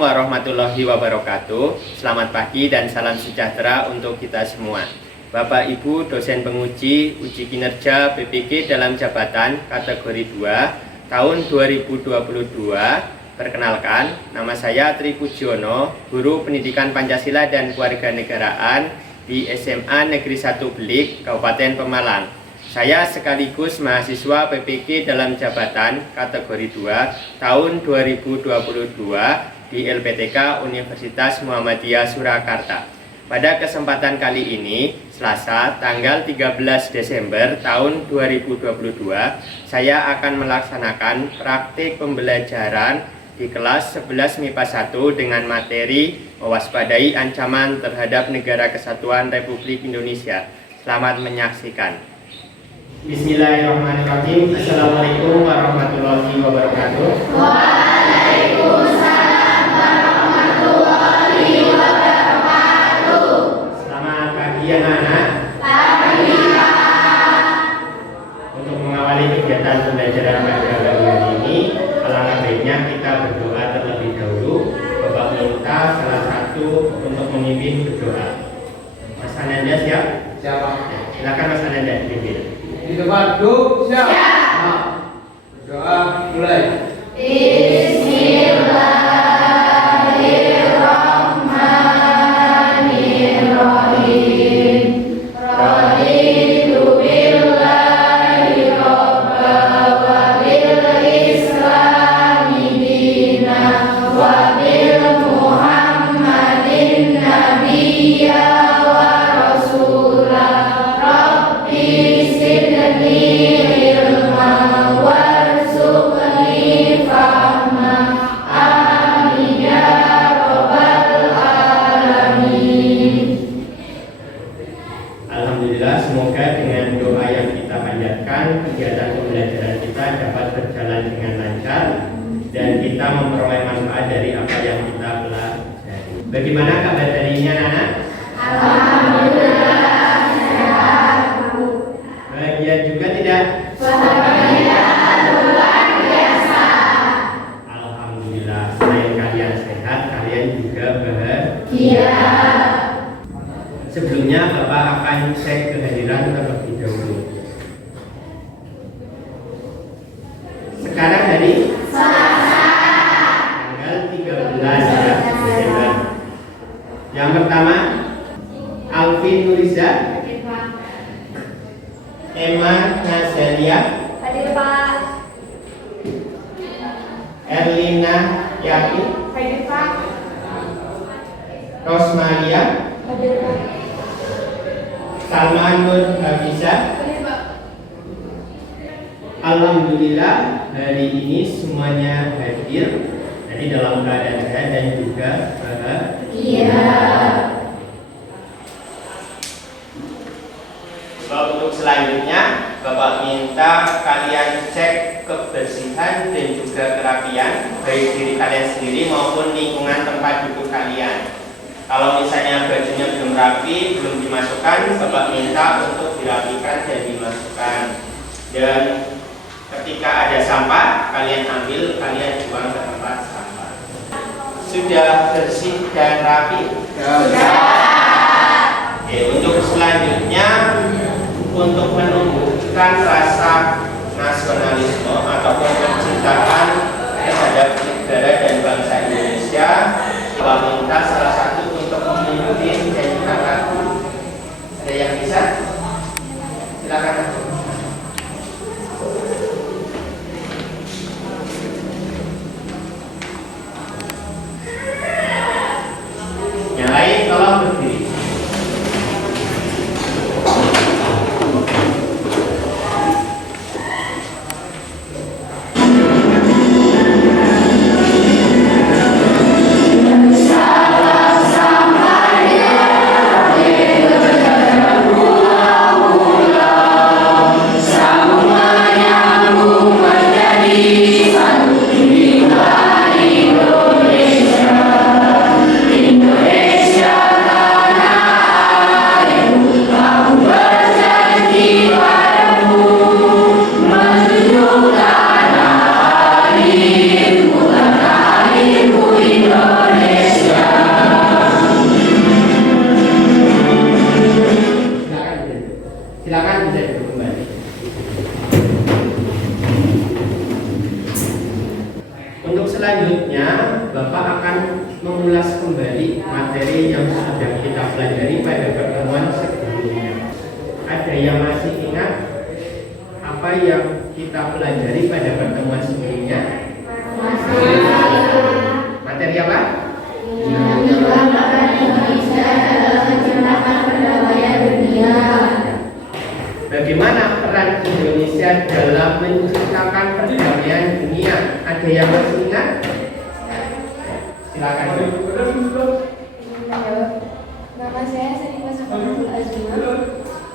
warahmatullahi wabarakatuh. Selamat pagi dan salam sejahtera untuk kita semua. Bapak Ibu dosen penguji uji kinerja PPG dalam jabatan kategori 2 tahun 2022. Perkenalkan, nama saya Tri Pujiono, guru pendidikan Pancasila dan Kewarganegaraan di SMA Negeri 1 Belik, Kabupaten Pemalang. Saya sekaligus mahasiswa PPG dalam jabatan kategori 2 tahun 2022 di LPTK Universitas Muhammadiyah Surakarta. Pada kesempatan kali ini, Selasa tanggal 13 Desember tahun 2022, saya akan melaksanakan praktik pembelajaran di kelas 11 MIPA 1 dengan materi mewaspadai ancaman terhadap Negara Kesatuan Republik Indonesia. Selamat menyaksikan. Bismillahirrahmanirrahim. Assalamualaikum warahmatullahi wabarakatuh. Waalaikumsalam warahmatullahi wabarakatuh. Selamat pagi anak-anak. Pagi Pak. Untuk mengawali kegiatan pembelajaran pada hari ini, alangkah baiknya kita berdoa terlebih dahulu. Bapak minta salah satu untuk memimpin berdoa. Mas Ananda siap? Siapa? Silakan Mas Ananda dipimpin. Di tempat duduk siap. Nah, berdoa mulai. Bismillahirrahmanirrahim. Raditu billahi robba wa bil islami dina wa bil muhammadin nabiyya wa rasulah. Rabbi zidni ilma warzuqni fahma. Amin ya rabbal alamin. Alhamdulillah, semoga dengan doa yang kita panjatkan, kegiatan pembelajaran kita dapat berjalan dengan lancar dan kita memperoleh manfaat dari apa yang kita pelajari. Bagaimana kabar hari ini anak-anak? Alhamdulillah sehat. Bahagia juga tidak? Bahagia luar biasa. Alhamdulillah, selain kalian sehat, kalian juga bahagia. Iya. Sebelumnya Bapak akan cek kehadiran terlebih dahulu. Sekarang hari Selasa. tanggal 13 ya, Desember. Yang pertama, Alvin Nuriza, Emma Nazalia, Hadir Pak. Erlina Yati, Hadir Pak. Rosmaria, Hadir Pak. Salman Nur Hafiza. Hadir Pak. Alhamdulillah hari ini semuanya hadir. Jadi dalam keadaan sehat dan juga bahagia. Iya. Untuk selanjutnya, Bapak minta kalian cek kebersihan dan juga kerapian baik diri kalian sendiri maupun lingkungan tempat duduk kalian. Kalau misalnya bajunya belum rapi, belum dimasukkan, Bapak minta untuk dirapikan dan dimasukkan. Dan ketika ada sampah, kalian ambil, kalian buang ke tempat sampah. Sudah bersih dan rapi? Oke, untuk selanjutnya, untuk menumbuhkan rasa nasionalisme ataupun kecintaan terhadap negara dan bangsa Indonesia, Bapak minta salah satu untuk memimpin nyanyian lagu. Ada yang bisa? Silakan. Yang lain tolong berdiri. selanjutnya Bapak akan mengulas kembali materi yang sudah kita pelajari pada pertemuan sebelumnya. Ada yang masih ingat apa yang kita pelajari pada pertemuan sebelumnya? Materi apa? Bagaimana peran Indonesia dalam menciptakan perdamaian dunia? Ada yang masih ingat? Silakan. Nama saya Sri Masakul Azima.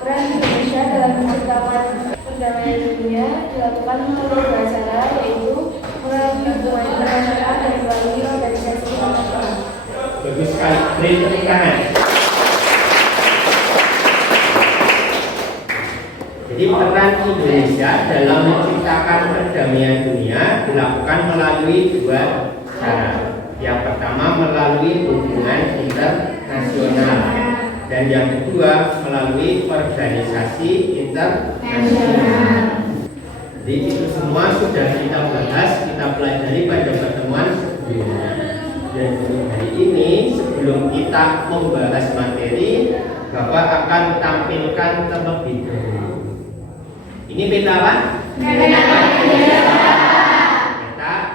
Peran Indonesia dalam menciptakan perdamaian dunia dilakukan melalui cara, yaitu melalui hubungan internasional dan melalui organisasi internasional. Bagus sekali. Beri tepuk tangan. Jadi peran Indonesia dalam menciptakan perdamaian dunia dilakukan melalui dua cara. Yang pertama melalui hubungan internasional dan yang kedua melalui organisasi internasional. Jadi itu semua sudah kita bahas, kita pelajari pada pertemuan sebelumnya. Dan hari ini sebelum kita membahas materi, Bapak akan tampilkan terlebih dahulu. Ini peta apa? Peta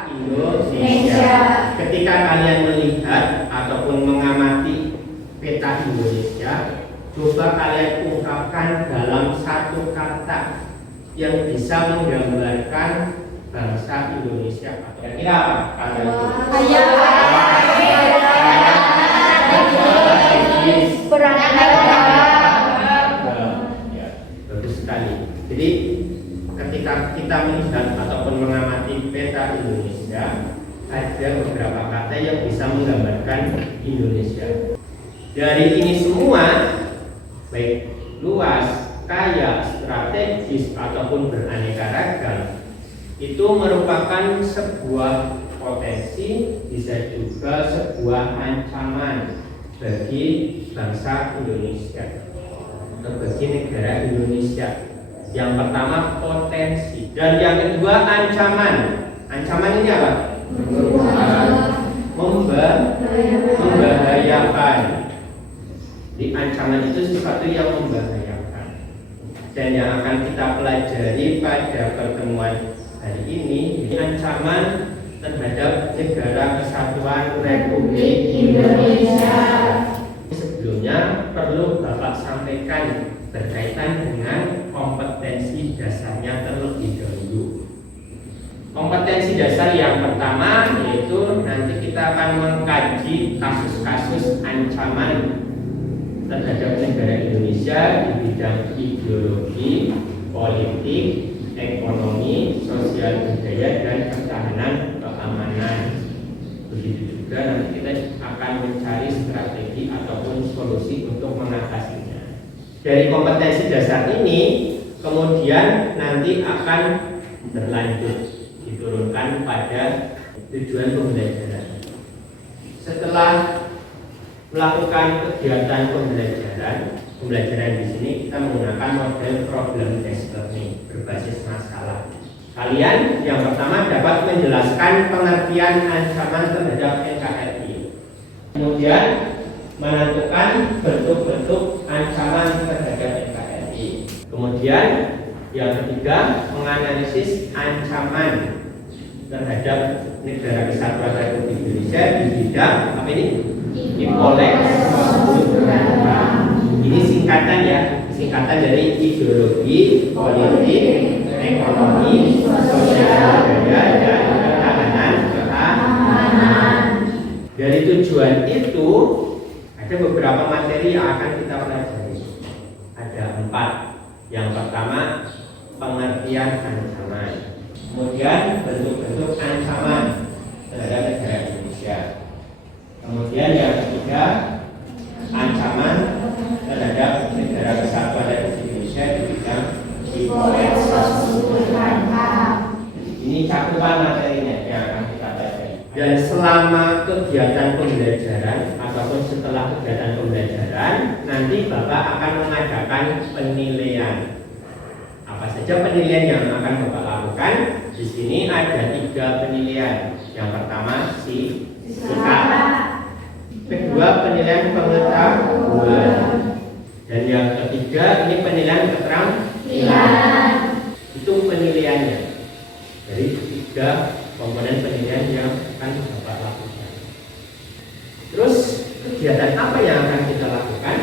Indonesia. Ketika kalian melihat ataupun mengamati peta Indonesia, coba kalian ungkapkan dalam satu kata yang bisa menggambarkan bangsa Indonesia. Kira-kira apa kata itu? Bagus sekali. Jadi ketika kita melihat ataupun mengamati peta Indonesia, ada beberapa kata yang bisa menggambarkan Indonesia. Dari ini semua, baik luas, kaya, strategis ataupun beraneka ragam, itu merupakan sebuah potensi, bisa juga sebuah ancaman bagi bangsa Indonesia atau bagi negara Indonesia. Yang pertama potensi dan yang kedua ancaman. Ancaman ini apa? Membahayakan. Di ancaman itu sesuatu yang membahayakan. Dan yang akan kita pelajari pada pertemuan hari ini ancaman terhadap Negara Kesatuan Republik Indonesia. Sebelumnya perlu Bapak sampaikan berkaitan dengan kompetensi dasarnya terlebih dahulu. Kompetensi dasar yang pertama yaitu nanti kita akan mengkaji kasus-kasus ancaman terhadap negara Indonesia di bidang ideologi, politik, ekonomi, sosial budaya, dan pertahanan keamanan. Begitu juga nanti kita akan mencari strategi ataupun solusi untuk mengatasinya. Dari kompetensi dasar ini kemudian nanti akan berlanjut diturunkan pada tujuan pembelajaran. Setelah melakukan kegiatan pembelajaran di sini kita menggunakan model problem based learning berbasis masalah. Kalian yang pertama dapat menjelaskan pengertian ancaman terhadap NKRI. Kemudian menentukan bentuk-bentuk ancaman terhadap NKRI. Kemudian yang ketiga menganalisis ancaman terhadap Negara Kesatuan Republik Indonesia di bidang apa ini? Impolek. Ini singkatan ya, singkatan dari ideologi, politik, ekonomi, sosial budaya, dan pertahanan. Dari tujuan itu ada beberapa materi yang akan kita pelajari. Ada 4. Yang pertama pengertian ancaman. Kemudian bentuk-bentuk ancaman terhadap negara Indonesia. Kemudian yang ketiga ancaman terhadap Negara Kesatuan Republik Indonesia di bidang impolek. Ini cakupan materinya yang akan kita pelajari. Dan selama kegiatan pembelajaran ataupun setelah kegiatan pembelajaran, nanti Bapak akan mengadakan penilaian. Apa saja penilaian yang akan Bapak lakukan? Di sini ada 3 penilaian. Yang pertama sikap, kedua penilaian pengetahuan, dan yang ketiga ini penilaian keterampilan. Itu penilaiannya dari 3 komponen penilaian yang akan Bapak lakukan. Terus kegiatan apa yang akan kita lakukan?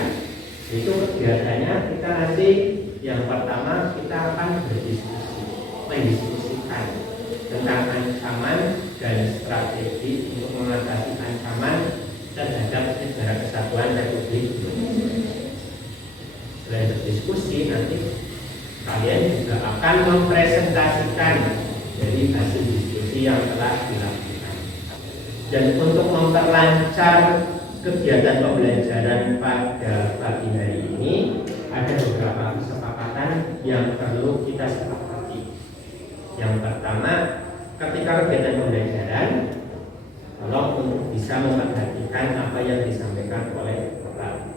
Itu kegiatannya kita nanti yang pertama kita akan berdiskusi, mendiskusikan tentang ancaman dan strategi untuk mengatasi ancaman terhadap negara kesatuan Republik Indonesia. Selain berdiskusi, nanti kalian juga akan mempresentasikan dari hasil diskusi yang telah dilakukan. Dan untuk memperlancar kegiatan pembelajaran pada pagi hari ini, ada beberapa kesepakatan yang perlu kita sepakati. Yang pertama, ketika kegiatan pembelajaran, tolong untuk bisa memperhatikan apa yang disampaikan oleh Bapak.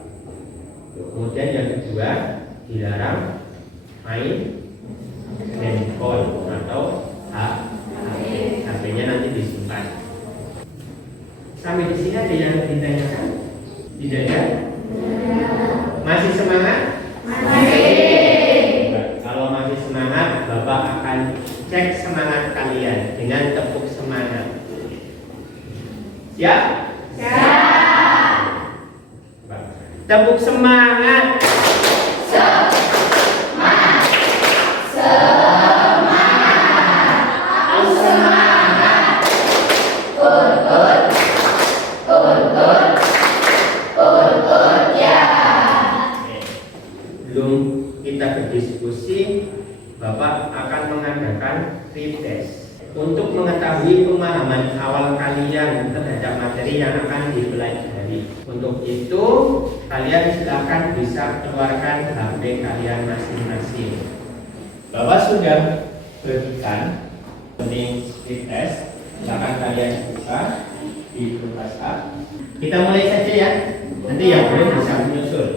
Kemudian yang kedua, dilarang main handphone atau HP-nya nanti disimpan. Sampai di sini ada yang ditanyakan? Tidak ya? Masih semangat? Masih. Kalau masih semangat, Bapak akan cek semangat kalian dengan tepuk semangat. Siap? Siap. Tepuk semangat. Berdiskusi, Bapak akan mengadakan pretest untuk mengetahui pemahaman awal kalian terhadap materi yang akan dipelajari. Untuk itu, kalian silakan bisa keluarkan HP kalian masing-masing. Bapak sudah berikan link pretest, silakan kalian buka di kertas A. Kita mulai saja ya. Nanti yang belum bisa menyusul.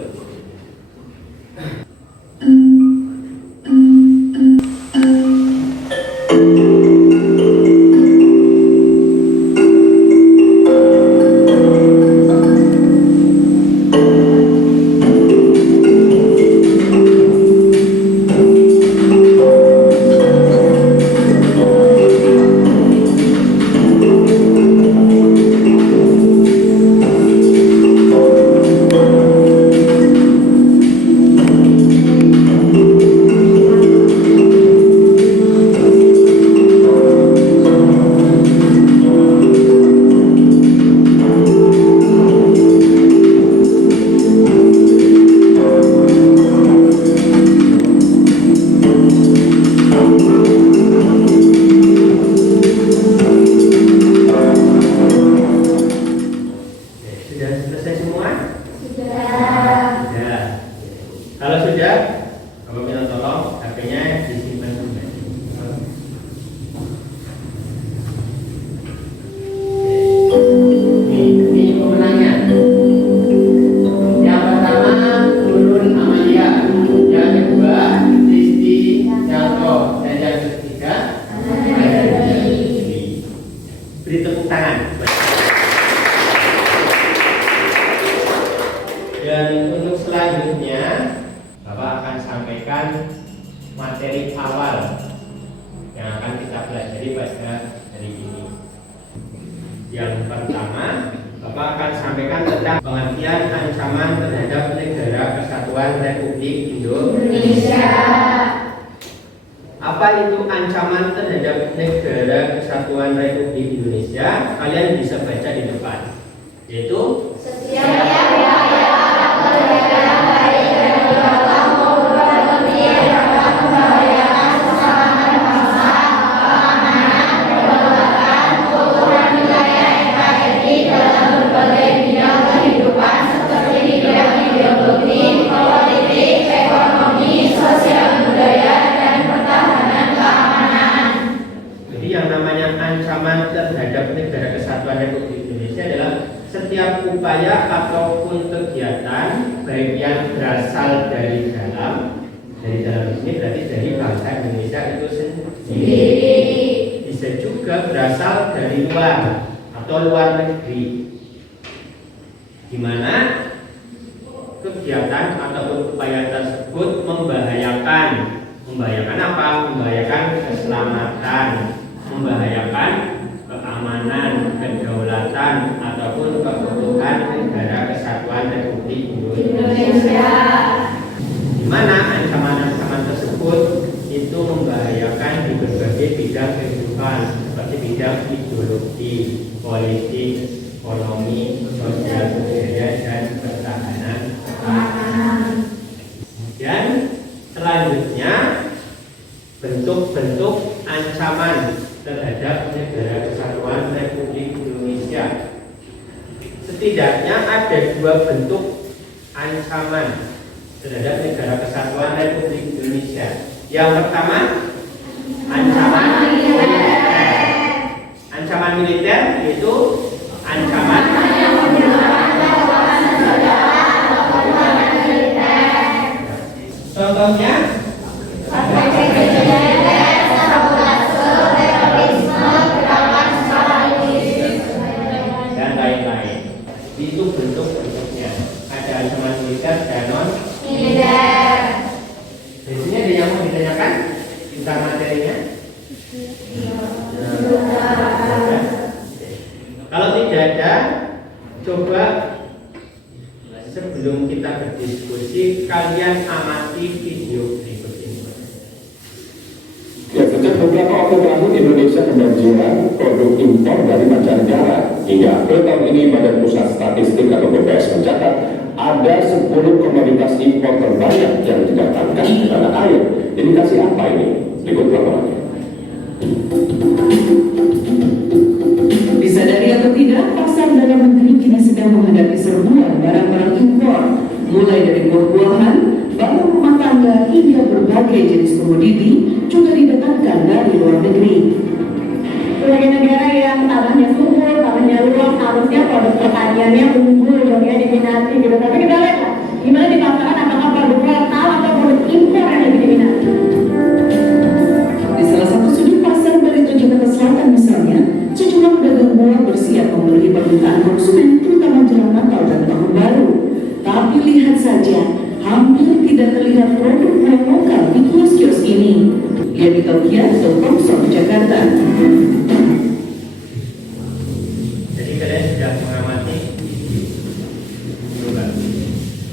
Dan untuk selanjutnya Bapak akan sampaikan materi awal yang akan kita pelajari pada hari ini. Yang pertama, Bapak akan sampaikan tentang pengertian ancaman terhadap negara kesatuan Republik Indonesia. Apa itu ancaman terhadap negara kesatuan Republik Indonesia? Kalian bisa baca di depan, yaitu setiap ancaman terhadap negara kesatuan Republik Indonesia adalah setiap upaya ataupun kegiatan baik yang berasal dari dalam ini berarti dari bangsa Indonesia itu sendiri bisa juga berasal dari luar atau luar negeri, di mana kegiatan atau upaya tersebut membahayakan apa? Membahayakan keselamatan, membahayakan keamanan, kedaulatan ataupun keutuhan negara kesatuan Republik Indonesia. Di mana ancaman-ancaman tersebut itu membahayakan di berbagai bidang kehidupan seperti bidang ideologi, politik, ekonomi, sosial budaya dan pertahanan. Dan selanjutnya bentuk-bentuk ancaman terhadap negara kesatuan Republik Indonesia. Setidaknya ada 2 bentuk ancaman terhadap negara kesatuan Republik Indonesia. Yang pertama, ancaman militer. Ancaman militer yaitu ancaman contohnya dan lain-lain. Itu bentuk-bentuknya. Ada ancaman militer dan non militer. Di sini ada yang mau ditanyakan tentang materinya? Kalau tidak ada, coba sebelum kita berdiskusi, kalian amati video berikut ini. Ya, sejak beberapa waktu terakhir Indonesia kebanjiran produk impor dari mancanegara. Hingga April tahun ini Badan Pusat Statistik atau BPS mencatat ada 10 komoditas impor terbanyak yang didatangkan ke tanah air. Indikasi apa ini? Berikut laporannya. Disadari atau tidak, pasar dalam negeri kini sedang menghadapi serbuan barang-barang impor, mulai dari buah-buahan, barang rumah tangga hingga berbagai jenis komoditi juga didatangkan dari luar negeri. Sebagai negara yang tanahnya subur, tanahnya luas, harusnya produk pertaniannya unggul, dong ya, diminati gitu. Tapi kita lihat lah, gimana di pasaran apakah produk lokal atau produk impor yang lebih diminati. Di salah satu sudut pasar Barito Jakarta Selatan misalnya, sejumlah pedagang buah bersiap memenuhi permintaan konsumen terutama jelang Natal dan Tahun Baru. Tapi lihat saja, hampir tidak terlihat produk buah lokal di kios-kios ini. Lihat di Tauhiyah, Thompson, Jakarta. Jadi kalian sudah mengamati. Coba.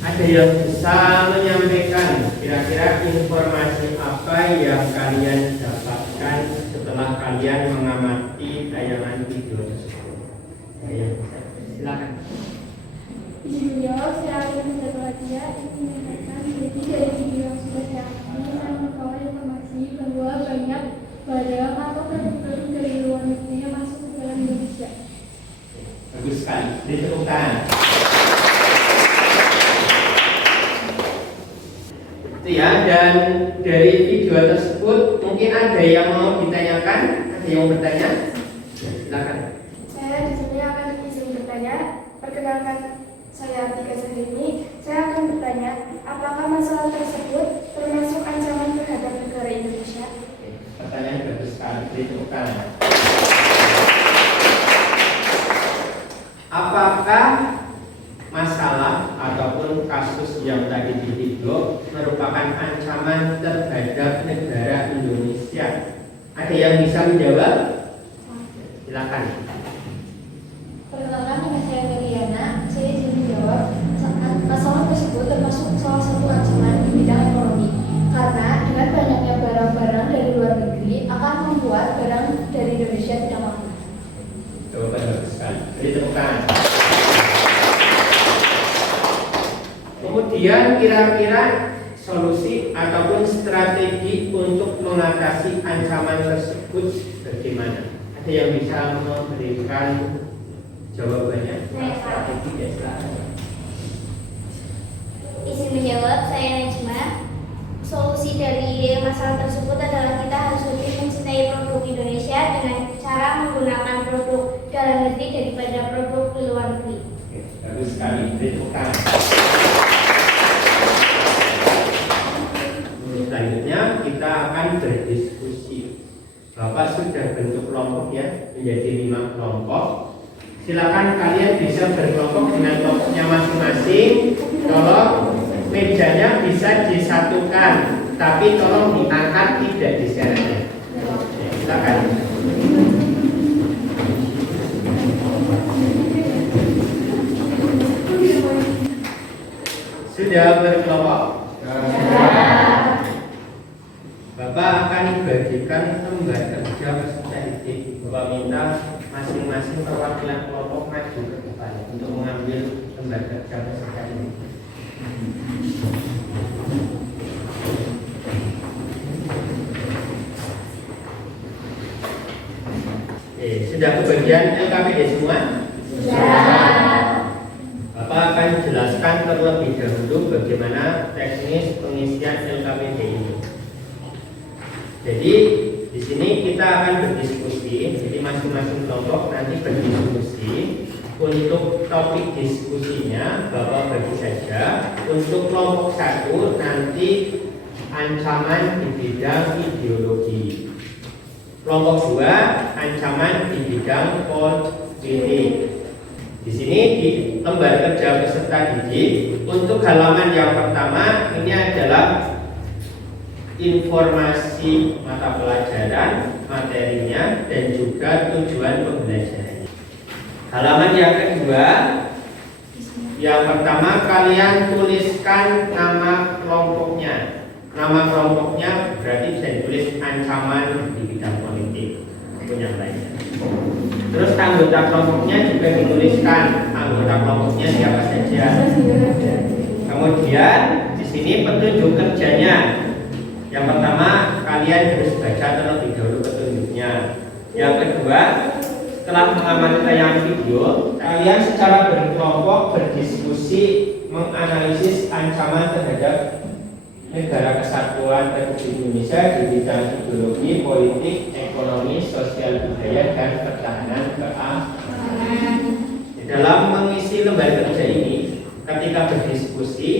Ada yang bisa menyampaikan kira-kira informasi apa yang kalian dapatkan setelah kalian mengamati tayangan video tersebut? Ayo, silakan. Di video saya akan berbahagia ingin menyampaikan jadi dari video yang sudah saya ambil saya membawa informasi bahwa banyak barang atau produk dari luar negeri yang masuk ke dalam Indonesia. Bagus sekali, ditemukan. Itu ya, dan dari video tersebut mungkin ada yang mau ditanyakan, ada yang mau bertanya? Ya, silakan. Saya di sini akan izin bertanya. Perkenalkan, saya Tika Sendiri. Saya akan bertanya, apakah masalah tersebut termasuk ancaman terhadap negara Indonesia? Pertanyaan bagus sekali, ditemukan. Apakah masalah ataupun kasus yang tadi di video merupakan ancaman terhadap negara Indonesia? Ada yang bisa menjawab? Silakan. Perkenalkan, nama saya Meliana. Saya izin menjawab. Masalah tersebut termasuk salah satu ancaman di bidang ekonomi. Karena dengan banyaknya barang-barang dari luar negeri akan membuat barang dari Indonesia tidak mampu. Jawaban bagus sekali. Ditemukan. Kemudian kira-kira solusi ataupun strategi untuk mengatasi ancaman tersebut bagaimana? Ada yang bisa memberikan jawabannya? Strategi dan strategi. Izin menjawab, saya Najma. Solusi dari masalah tersebut adalah kita harus lebih mencintai produk Indonesia dengan cara menggunakan produk dalam negeri daripada produk di luar negeri. Bagus sekali, ditemukan. Selanjutnya kita akan berdiskusi. Bapak sudah bentuk kelompoknya menjadi 5 kelompok. Silakan kalian bisa berkelompok dengan kelompoknya masing-masing. Tolong mejanya bisa disatukan, tapi tolong diangkat, tidak diseret. Silakan. Sudah berkelompok? Bapak akan bagikan lembar kerja peserta didik. Bapak minta masing-masing perwakilan kelompok maju ke depan untuk mengambil lembar kerja peserta ini. Sudah kebagian LKPD semua? Sudah. Bapak akan jelaskan terlebih dahulu bagaimana teknis pengisian LKPD ini. Jadi di sini kita akan berdiskusi. Jadi masing-masing kelompok nanti berdiskusi. Untuk topik diskusinya Bapak bagi saja. Untuk kelompok 1 nanti ancaman di bidang ideologi. Kelompok 2 ancaman di bidang politik. Di sini di lembar kerja peserta didik untuk halaman yang pertama ini adalah informasi mata pelajaran, materinya, dan juga tujuan pembelajaran. Halaman yang kedua, yang pertama kalian tuliskan nama kelompoknya. Nama kelompoknya berarti bisa ditulis ancaman di bidang politik maupun yang lainnya. Terus anggota kelompoknya juga dituliskan anggota kelompoknya siapa saja. Kemudian di sini petunjuk kerjanya. Yang pertama kalian harus baca terlebih dahulu petunjuknya. Yang kedua, setelah mengamati tayangan video, kalian secara berkelompok berdiskusi menganalisis ancaman terhadap Negara Kesatuan Republik Indonesia di bidang ideologi, politik, ekonomi, sosial budaya, dan pertahanan keamanan. Di dalam mengisi lembar kerja ini, ketika berdiskusi,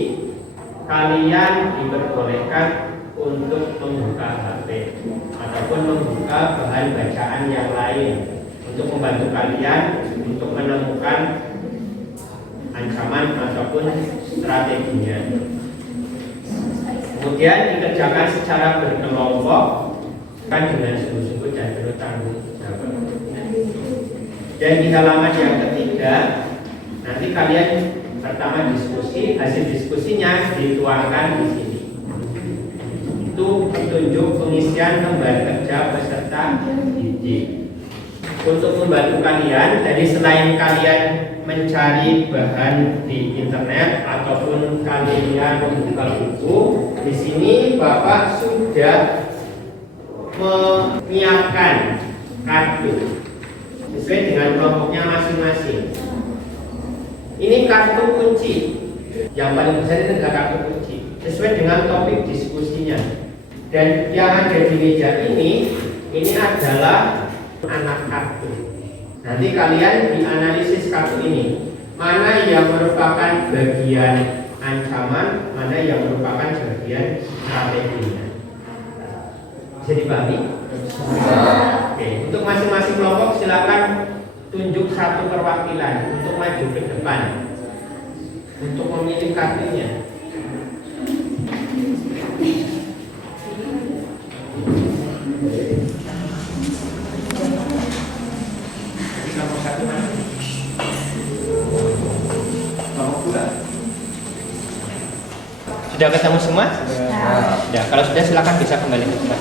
kalian diperbolehkan untuk membuka HP ataupun membuka bahan bacaan yang lain untuk membantu kalian untuk menemukan ancaman ataupun strateginya. Kemudian dikerjakan secara berkelompok kan dengan sungguh-sungguh dan penuh tanggung jawab. Dan di halaman yang ketiga nanti kalian pertama diskusi, hasil diskusinya dituangkan di sini. Itu petunjuk pengisian lembar kerja peserta didik. Untuk membantu kalian, jadi selain kalian mencari bahan di internet ataupun kalian membuka buku, di sini Bapak sudah menyiapkan kartu sesuai dengan kelompoknya masing-masing. Ini kartu kunci. Yang paling besar itu adalah kartu kunci sesuai dengan topik diskusinya. Dan yang ada di meja ini adalah anak kartu. Nanti kalian dianalisis kartu ini, mana yang merupakan bagian ancaman, mana yang merupakan bagian strateginya. Bisa dipahami? Oke, untuk masing-masing kelompok silakan tunjuk satu perwakilan untuk maju ke depan untuk memilih kartunya. Sudah ketemu semua? Sudah. Kalau sudah silakan bisa kembali ke tempat.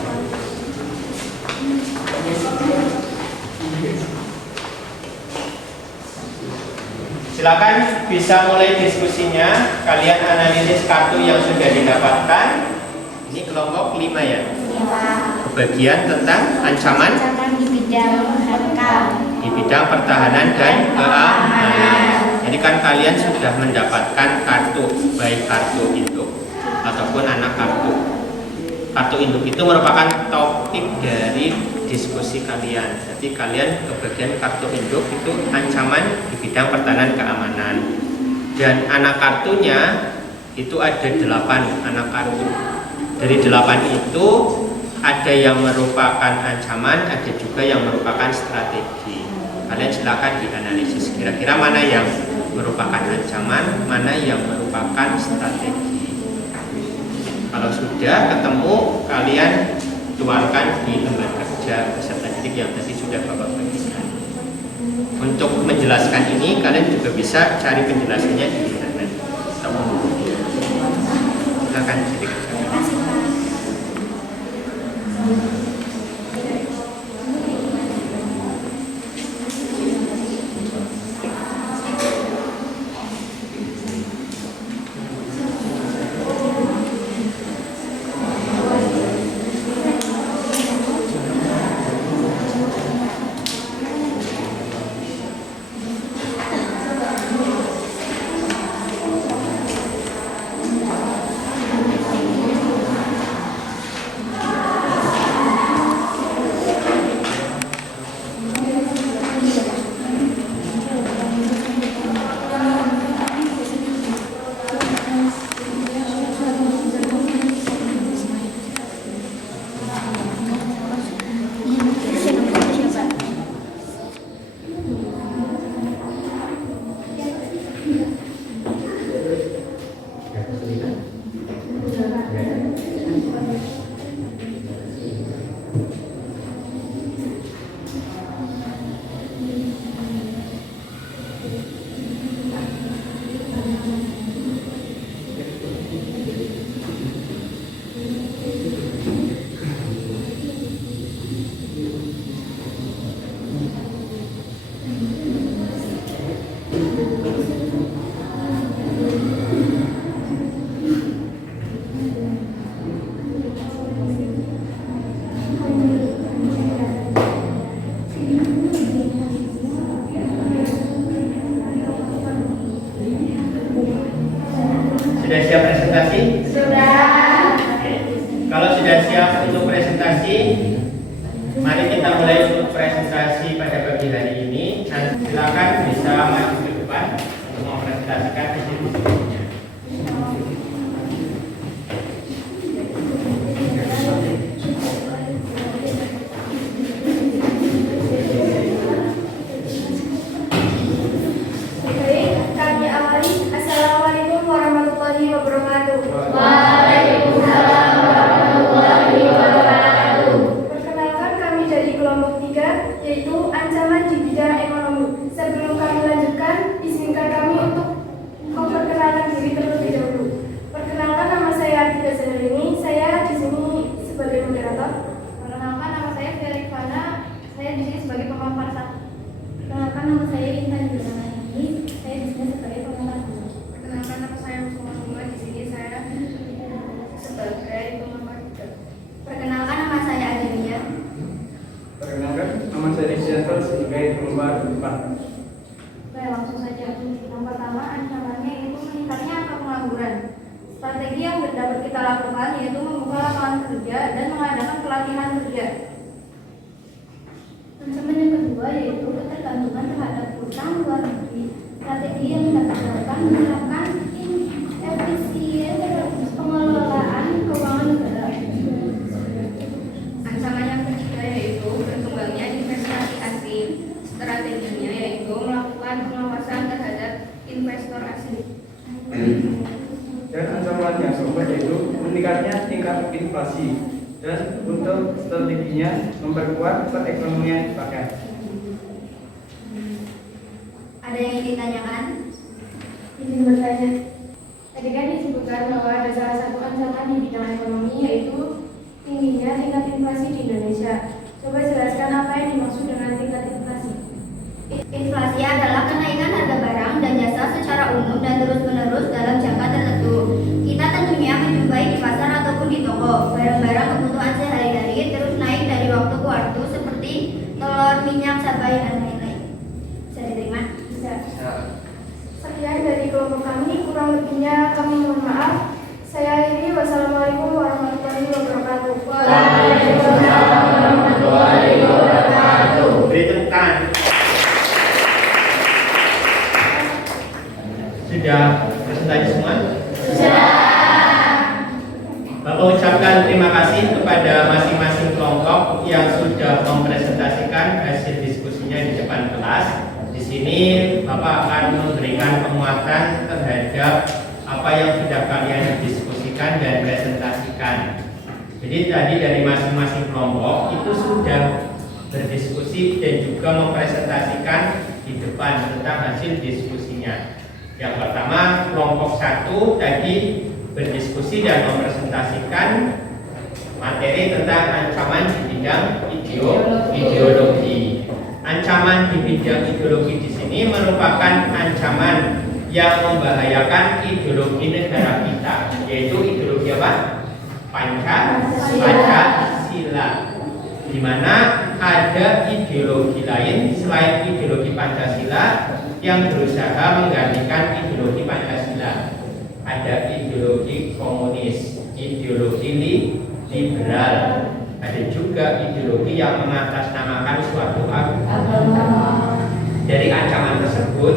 Silakan bisa mulai diskusinya. Kalian analisis kartu yang sudah didapatkan. Ini kelompok 5 ya. Bagian tentang ancaman di bidang di bidang pertahanan dan keamanan. Jadi kan kalian sudah mendapatkan kartu, baik kartu induk ataupun anak kartu. Kartu induk itu merupakan topik dari diskusi kalian. Jadi kalian kebagian kartu induk itu ancaman di bidang pertahanan keamanan. Dan anak kartunya itu ada 8 anak kartu. Dari 8 itu ada yang merupakan ancaman, ada juga yang merupakan strategi. Kalian silakan dianalisis kira-kira mana yang merupakan ancaman, mana yang merupakan strategi. Kalau sudah ketemu, kalian tuangkan di lembar kerja peserta didik yang tadi sudah Bapak bagikan. Untuk menjelaskan ini, kalian juga bisa cari penjelasannya di internet. Silakan dikerjakan. Sudah siap presentasi? Sudah. Oke. Kalau sudah siap untuk presentasi, mari kita mulai untuk presentasi pada pagi hari ini. Nah, silakan bisa maju ke depan untuk mempresentasikan visi misinya. Baik, kami awali. Assalamualaikum warahmatullahi wabarakatuh. Perkenalkan, kami dari kelompok 3, yaitu ancaman di bidang ekonomi. Sebelum kami lanjutkan, izinkan kami untuk memperkenalkan diri terlebih dahulu. Perkenalkan, nama saya Ardita Zaharini. Saya di sini sebagai moderator. Perkenalkan, nama saya Ferry Fana. Saya di sini sebagai pemampar satu. Perkenalkan, nama saya Intan Yusani. Saya di sini sebagai pemampar 2. Perkenalkan, nama saya Muhammad. Di sini saya sebagai pemampar 3. Perkenalkan, nama saya Adelia. Perkenalkan, nama saya Rizyanto sebagai pembawa 4. Baik, langsung saja. Yang pertama, ancamannya itu meningkatnya angka pengangguran. Strategi yang dapat kita lakukan yaitu membuka lapangan kerja dan mengadakan pelatihan kerja. Ancaman yang kedua yaitu ketergantungan terhadap utang luar negeri. Strategi yang dapat dilakukan menerapkan efisien pengelolaan keuangan negara. Ancaman yang ketiga yaitu berkembangnya investasi asing. Strateginya yaitu melakukan pengawasan terhadap investor asing. Dan ancaman yang keempat yaitu meningkatnya tingkat inflasi. Dan untuk strateginya memperkuat perekonomian rakyat. Ada yang ingin ditanyakan? Izin bertanya. Tadi kan disebutkan bahwa ada salah satu ancaman di bidang ekonomi yaitu tingginya tingkat inflasi di Indonesia. Coba jelaskan apa yang dimaksud dengan tingkat inflasi. Inflasi adalah kenaikan harga barang dan jasa secara umum dan terus-menerus dalam jangka tertentu. Kita tentunya menjumpai di pasar ataupun di toko. Barang-barang kebutuhan sehari-hari terus naik dari waktu ke waktu seperti telur, minyak, cabai, dan lain-lain. Bisa diterima? Bisa. Sekian dari kelompok kami, kurang lebihnya kami mohon maaf. Saya akhiri. Wassalamualaikum warahmatullahi wabarakatuh. Waalaikumsalam warahmatullahi wabarakatuh. Beri tepuk tangan. Sudah presentasi semua? Sudah. Bapak ucapkan terima kasih kepada masing-masing kelompok yang sudah mempresentasikan hasil diskusinya di depan kelas. Di sini Bapak akan memberikan penguatan terhadap apa yang sudah kalian diskusikan dan presentasikan. Jadi tadi dari masing-masing kelompok itu sudah berdiskusi dan juga mempresentasikan di depan tentang hasil diskusinya. Yang pertama, kelompok 1 tadi berdiskusi dan mempresentasikan materi tentang ancaman di bidang ideologi. Ancaman di bidang ideologi di sini merupakan ancaman yang membahayakan ideologi negara kita, yaitu ideologi apa? Pancasila. Di mana ada ideologi lain selain ideologi Pancasila yang berusaha menggantikan ideologi Pancasila. Ada ideologi komunis, ideologi liberal, ada juga ideologi yang mengatasnamakan suatu agama. Dari ancaman tersebut,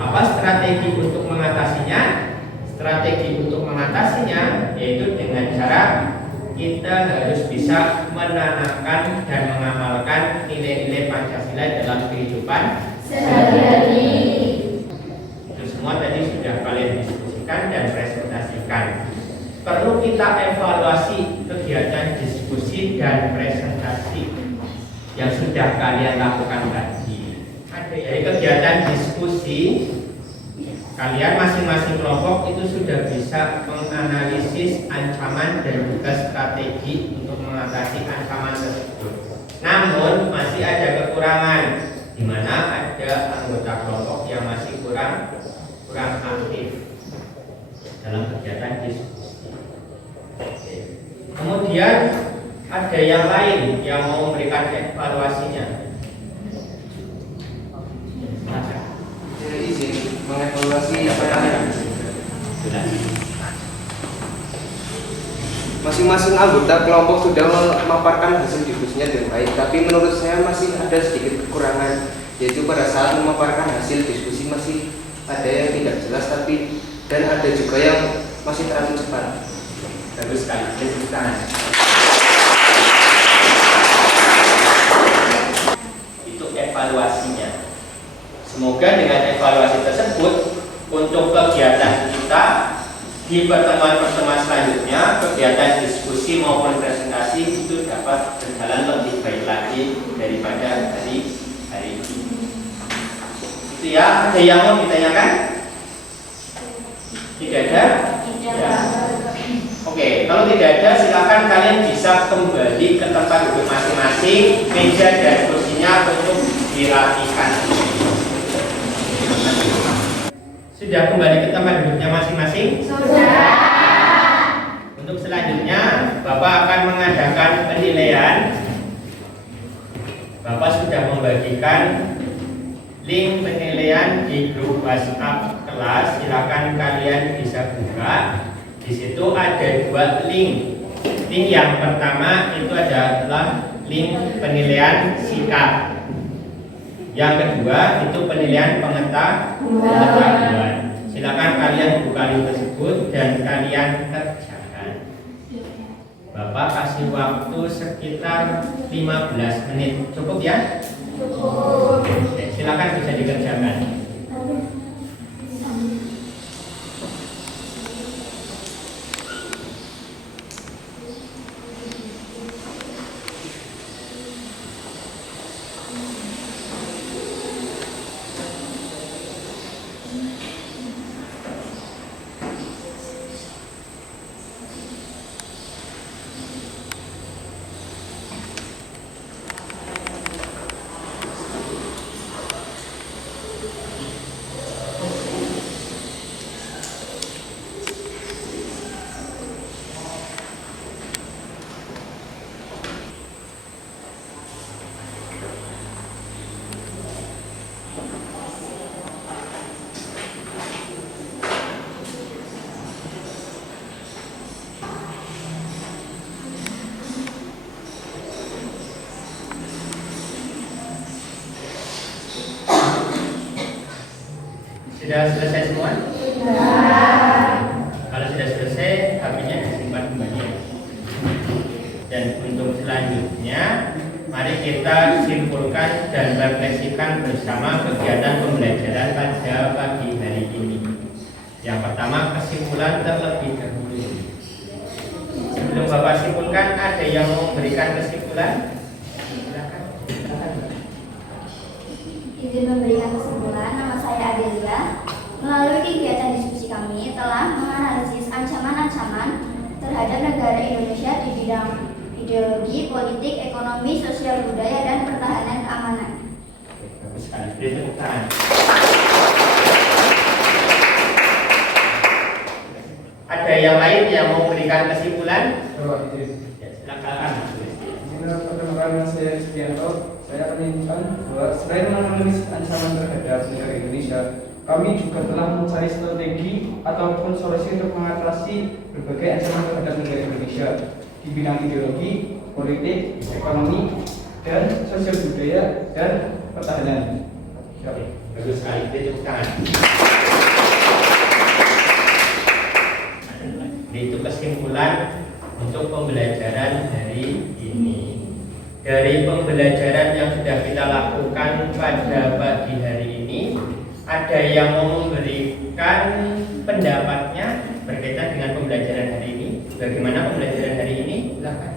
apa strategi untuk mengatasinya? Strategi untuk mengatasinya yaitu dengan cara kita harus bisa menanamkan dan mengamalkan nilai-nilai Pancasila dalam kehidupan sehari-hari. Itu semua tadi sudah kalian diskusikan dan presentasikan. Perlu kita evaluasi kegiatan diskusi dan presentasi yang sudah kalian lakukan tadi. Dari kegiatan diskusi, kalian masing-masing kelompok itu sudah bisa menganalisis ancaman dan juga strategi untuk mengatasi ancaman tersebut. Namun masih ada kekurangan, di mana ada anggota kelompok yang masih kurang aktif dalam kegiatan diskusi. Kemudian ada yang lain yang mau memberikan evaluasinya. Jadi izin mengevaluasi apa yang masing-masing anggota kelompok sudah memaparkan hasil diskusinya dengan baik, tapi menurut saya masih ada sedikit kekurangan, yaitu pada saat memaparkan hasil diskusi masih ada yang tidak jelas, tapi dan ada juga yang masih terlalu cepat. Bagus sekali, tepuk tangan. Itu evaluasinya. Semoga dengan evaluasi tersebut untuk kegiatan kita di pertemuan-pertemuan selanjutnya, kegiatan diskusi maupun presentasi itu dapat berjalan lebih baik lagi daripada hari ini. Itu ya, ada yang mau ditanyakan? Tidak ada? Ya. Oke, kalau tidak ada silakan kalian bisa kembali ke tempat duduk masing-masing, meja dan kursinya untuk dirapikan. Sudah kembali ke tempat duduknya masing-masing? Sudah. Untuk selanjutnya, Bapak akan mengadakan penilaian. Bapak sudah membagikan link penilaian di grup WhatsApp kelas. Silakan kalian bisa buka. Di situ ada 2 link. Link yang pertama itu adalah link penilaian sikap. Yang kedua itu penilaian pengetahuan. Silakan kalian buka link tersebut dan kalian kerjakan. Bapak kasih waktu sekitar 15 menit. Cukup ya? Cukup. Oke, silakan bisa dikerjakan. Sudah selesai semua? Sudah. Kalau sudah selesai, HP-nya disimpan kembali. Dan untuk selanjutnya berikutnya, mari kita simpulkan dan refleksikan bersama kegiatan pembelajaran pada pagi hari ini. Yang pertama, kesimpulan terlebih dahulu. Sebelum Bapak simpulkan, ada yang mau memberikan kesimpulan? Silakan. Izin memberikan kesimpulan, nama saya Adelia. Melalui kegiatan diskusi kami telah menganalisis ancaman-ancaman terhadap negara Indonesia di bidang ideologi, politik, ekonomi, sosial budaya, dan pertahanan keamanan. Bagus sekali. Beri tepuk tangan. Ada yang lain yang mau memberikan kesimpulan? Ya, silakan. Perkenalkan saya Setianto. Saya akan menunjukkan bahwa selain menganalisis ancaman terhadap negara Indonesia, kami juga telah mencari strategi ataupun solusi untuk mengatasi berbagai ancaman terhadap negara Indonesia di bidang ideologi, politik, ekonomi, dan sosial budaya dan pertahanan. Oke, bagus sekali. Tepuk tangan. Itu kesimpulan untuk pembelajaran hari ini. Dari pembelajaran yang sudah kita lakukan pada pagi hari ini, ada yang mau memberikan pendapatnya berkaitan dengan pembelajaran hari ini? Bagaimana pembelajaran hari ini? Silakan.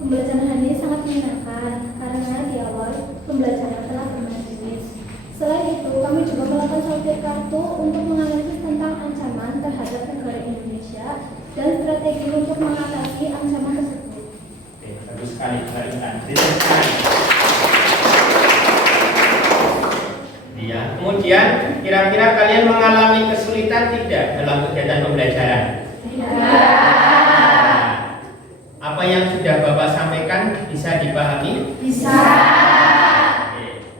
Pembelajaran hari ini sangat menyenangkan karena di awal pembelajaran telah bermain jenis. Selain itu, kami juga melakukan sortir kartu untuk menganalisis tentang ancaman terhadap negara Indonesia dan strategi untuk mengatasi ancaman tersebut. Oke, bagus sekali. Ya, kemudian kira-kira kalian mengalami kesulitan tidak dalam kegiatan pembelajaran? Tidak. Apa yang sudah Bapak sampaikan bisa dipahami? Bisa. Oke.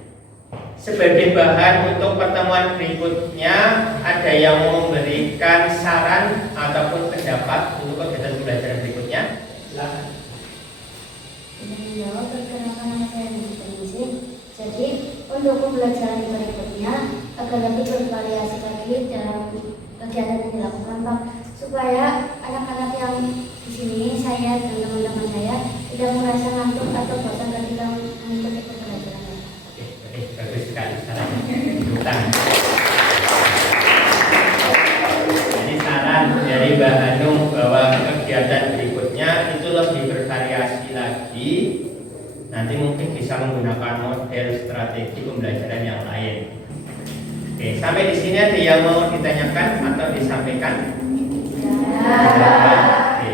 Sebagai bahan untuk pertemuan berikutnya, ada yang mau memberikan saran ataupun pendapat untuk kegiatan pembelajaran berikutnya? Silakan. Perkenalkan nama saya Nisi. Jadi untuk pembelajaran berikutnya agar lebih bervariasi lagi dalam kegiatan yang dilakukan, Pak, supaya anak-anak yang di sini, saya dan teman-teman saya, tidak merasa ngantuk atau bosan ketika mengikuti pembelajaran. Oke, bagus sekali sarannya. Jadi saran dari Mbak Hanum bahwa kegiatan berikutnya itu lebih bervariasi lagi. Nanti mungkin bisa menggunakan model strategi pembelajaran yang lain. Oke, sampai di sini ada yang mau ditanyakan atau disampaikan? Oke.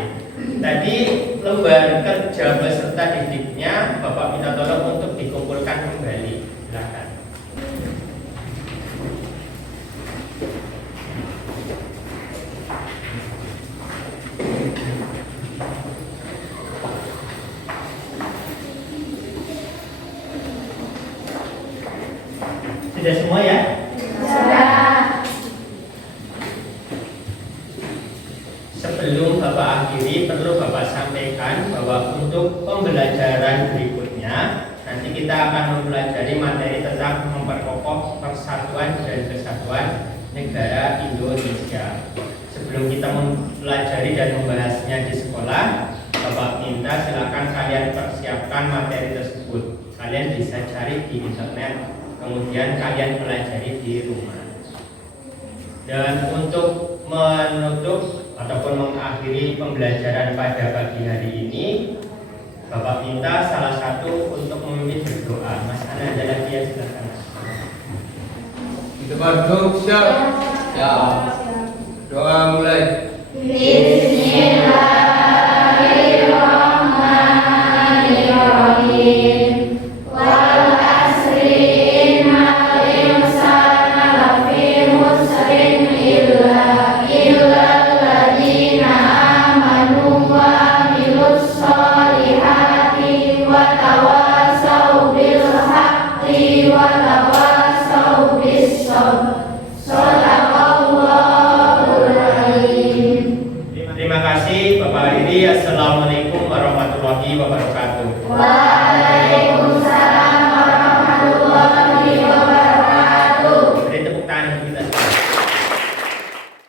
Tadi lembar kerja peserta didiknya Bapak minta tolong untuk dikumpulkan kembali. Silakan. Sudah semua ya? Sudah. Sebelum Bapak akhiri, perlu Bapak sampaikan bahwa untuk pembelajaran berikutnya nanti kita akan mempelajari materi tentang memperkokoh persatuan dan kesatuan negara Indonesia. Sebelum kita mempelajari dan membahasnya di sekolah, Bapak minta silakan kalian persiapkan materi tersebut. Kalian bisa cari di internet, kemudian kalian pelajari di rumah. Dan untuk menutup ataupun mengakhiri pembelajaran pada pagi hari ini, Bapak minta salah satu untuk memimpin berdoa. Mas Ana ada lagi ya, silakan. Kita berdoa. Siap. Doa mulai. Bismillahirrahmanirrahim.